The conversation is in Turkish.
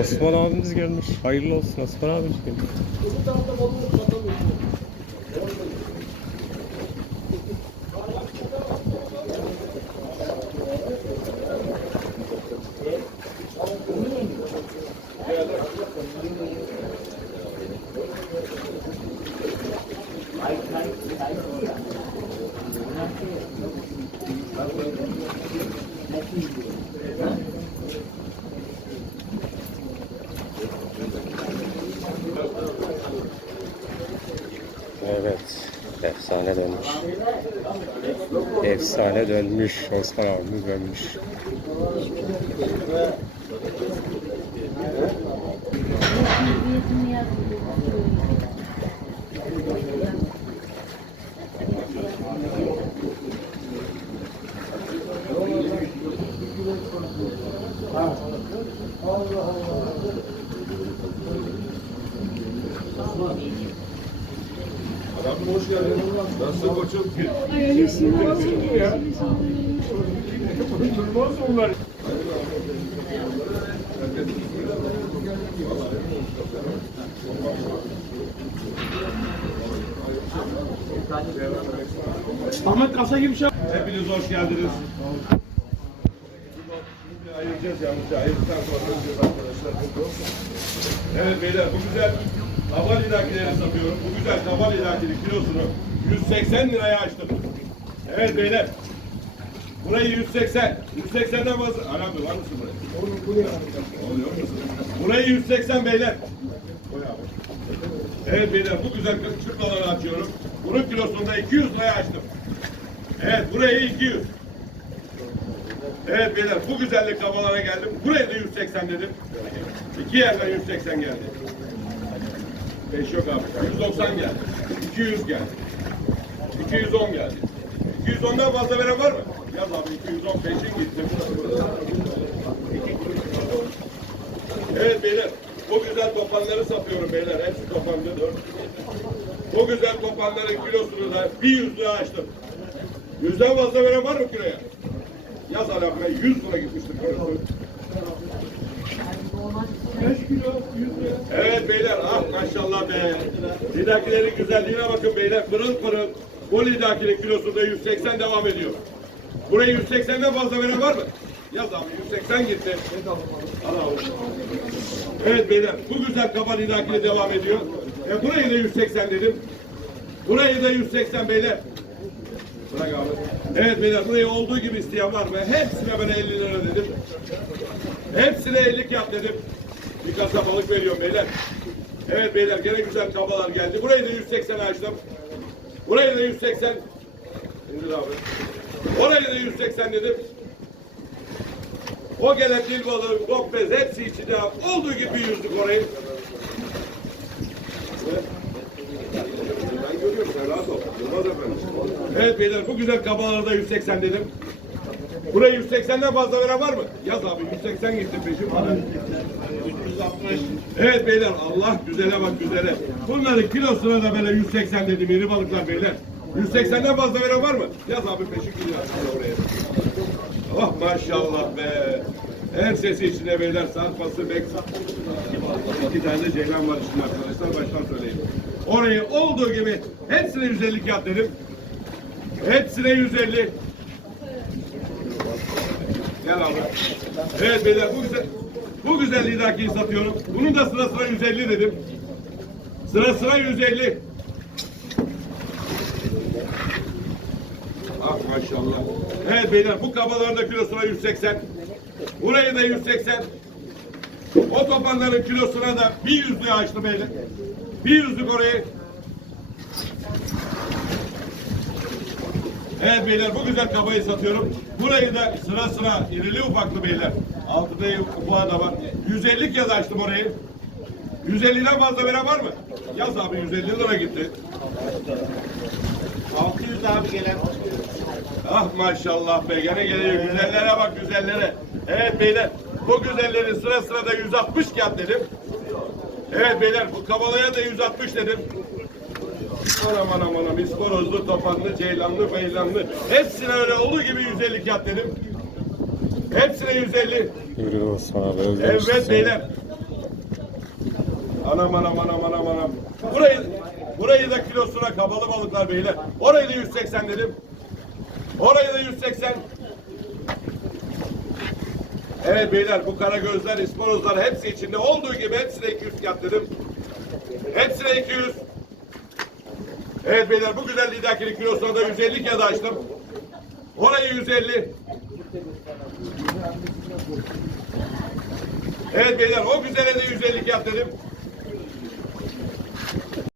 Osman, abimiz gelmiş. Hayırlı olsun Osman abimiz gelmiş. Evet. Efsane dönmüş. Efsane dönmüş. Osman abimiz dönmüş. Abi hoş geldin. Nasıl koçum ki? Durmaz onlar. Ahmet kasa gibi şey. Hepiniz hoş geldiniz. Ayıracağız yalnız. Ayırdıktan sonra. Evet beyler bu güzel kabal ilakileri satıyorum. Bu güzel kabal ilakili kilosunu 180 liraya açtım. Evet beyler. Burayı 180. 180'den fazla. Anam var mısın buraya? Oluyor musun? Burayı 180 beyler. Evet beyler bu güzel çıtlaları açıyorum. Bunun kilosunu da 200 liraya açtım. Evet burayı 200. Evet beyler bu güzellik kabalara geldim. Buraya da 180 dedim. İki yerden 180 geldi. Beş yok abi. 190 geldi. 200 geldi. 210 geldi. 210'dan fazla veren var mı? Yaz abi 210 peşin gittim. Evet beyler. Bu güzel topanları satıyorum beyler. Hepsi topandı. Bu güzel topanların kilosunu da bir yüz lira açtım. Yüzden fazla veren var mı kiloya? Yaz alamına 100 lira gitmiştir kilosu. 5 kilo 100 lira. Evet beyler ah maşallah be. Lidakilerin güzelliğine bakın beyler. Pırıl pırıl. Bu lidakinin kilosu da 180 devam ediyor. Buraya 180'den fazla veren var mı? Yaz abi 180 gitti. Al abi. Evet beyler bu güzel kaba lidakili devam ediyor. E burayı da 180 dedim. Burayı da 180 beyler. Bırak abi. Evet beyler burayı olduğu gibi isteyen var mı? Hepsine ben 50 lira dedim. Hepsine 50 yap dedim. Bir kasa balık veriyorum beyler. Evet beyler gene güzel kabalar geldi. Burayı da 180 açtım. Burayı da 180. İndir abi. Orayı da 180 dedim. O gelen dil balığı, dokbez hepsi içinde olduğu gibi yüzdük orayı. Ben görüyorum sen rahat efendim. Evet beyler bu güzel kabalarda 180 dedim. Buraya 180'den fazla veren var mı? Yaz abi 180 gitti peşim. 360. Evet beyler Allah güzele bak güzele. Bunların kilosuna da böyle 180 dedim iri balıklar beyler. 180'den fazla veren var mı? Yaz abi peşin gidiyor oraya. Oh maşallah be. Her sesi içinde beyler sarpası bek. İki tane ceylan var içinde arkadaşlar baştan söyleyeyim. Orayı olduğu gibi hepsine 150 kağıt dedim. Hepsine 150. Gel abi. Evet beyler bu güzel bu güzel lidakiyi satıyorum. Bunun da sıra sıra 150 dedim. Sıra sıra 150. Ah maşallah. Evet beyler bu kabaların da kilosuna 180. Burayı da 180. O topanların kilosuna da bir yüzlüğü açtı beyler. Bir yüzlük orayı. Evet beyler bu güzel kabayı satıyorum. Burayı da sıra sıra irili ufaklı beyler. Altıda ufağı da var. 150 kez açtım orayı. 150'den fazla veren var mı? Yaz abi 150 lira gitti. 600 abi gelen. Ah maşallah be gene geliyor güzellere bak güzellere. Evet beyler bu güzellerin sıra sıra da 160 kağıt dedim. Evet beyler bu kabalaya da 160 dedim. Anam anam anam iskorozlu, topanlı, ceylanlı, beylanlı. Hepsine öyle olduğu gibi 150 kağıt dedim. Hepsine 150. Yürü Osman abi Evet beyler. Anam anam anam anam anam. Burayı burayı da kilosuna kabalı balıklar beyler. Orayı da 180 dedim. Orayı da 180. Evet beyler bu kara gözler, isparozlar hepsi içinde olduğu gibi hepsine 200 fiyat dedim. Hepsine 200. Evet beyler bu güzel lidakili kilosuna da 150 kağıdı açtım. Orayı 150. Evet beyler o güzele de 150 kağıt dedim.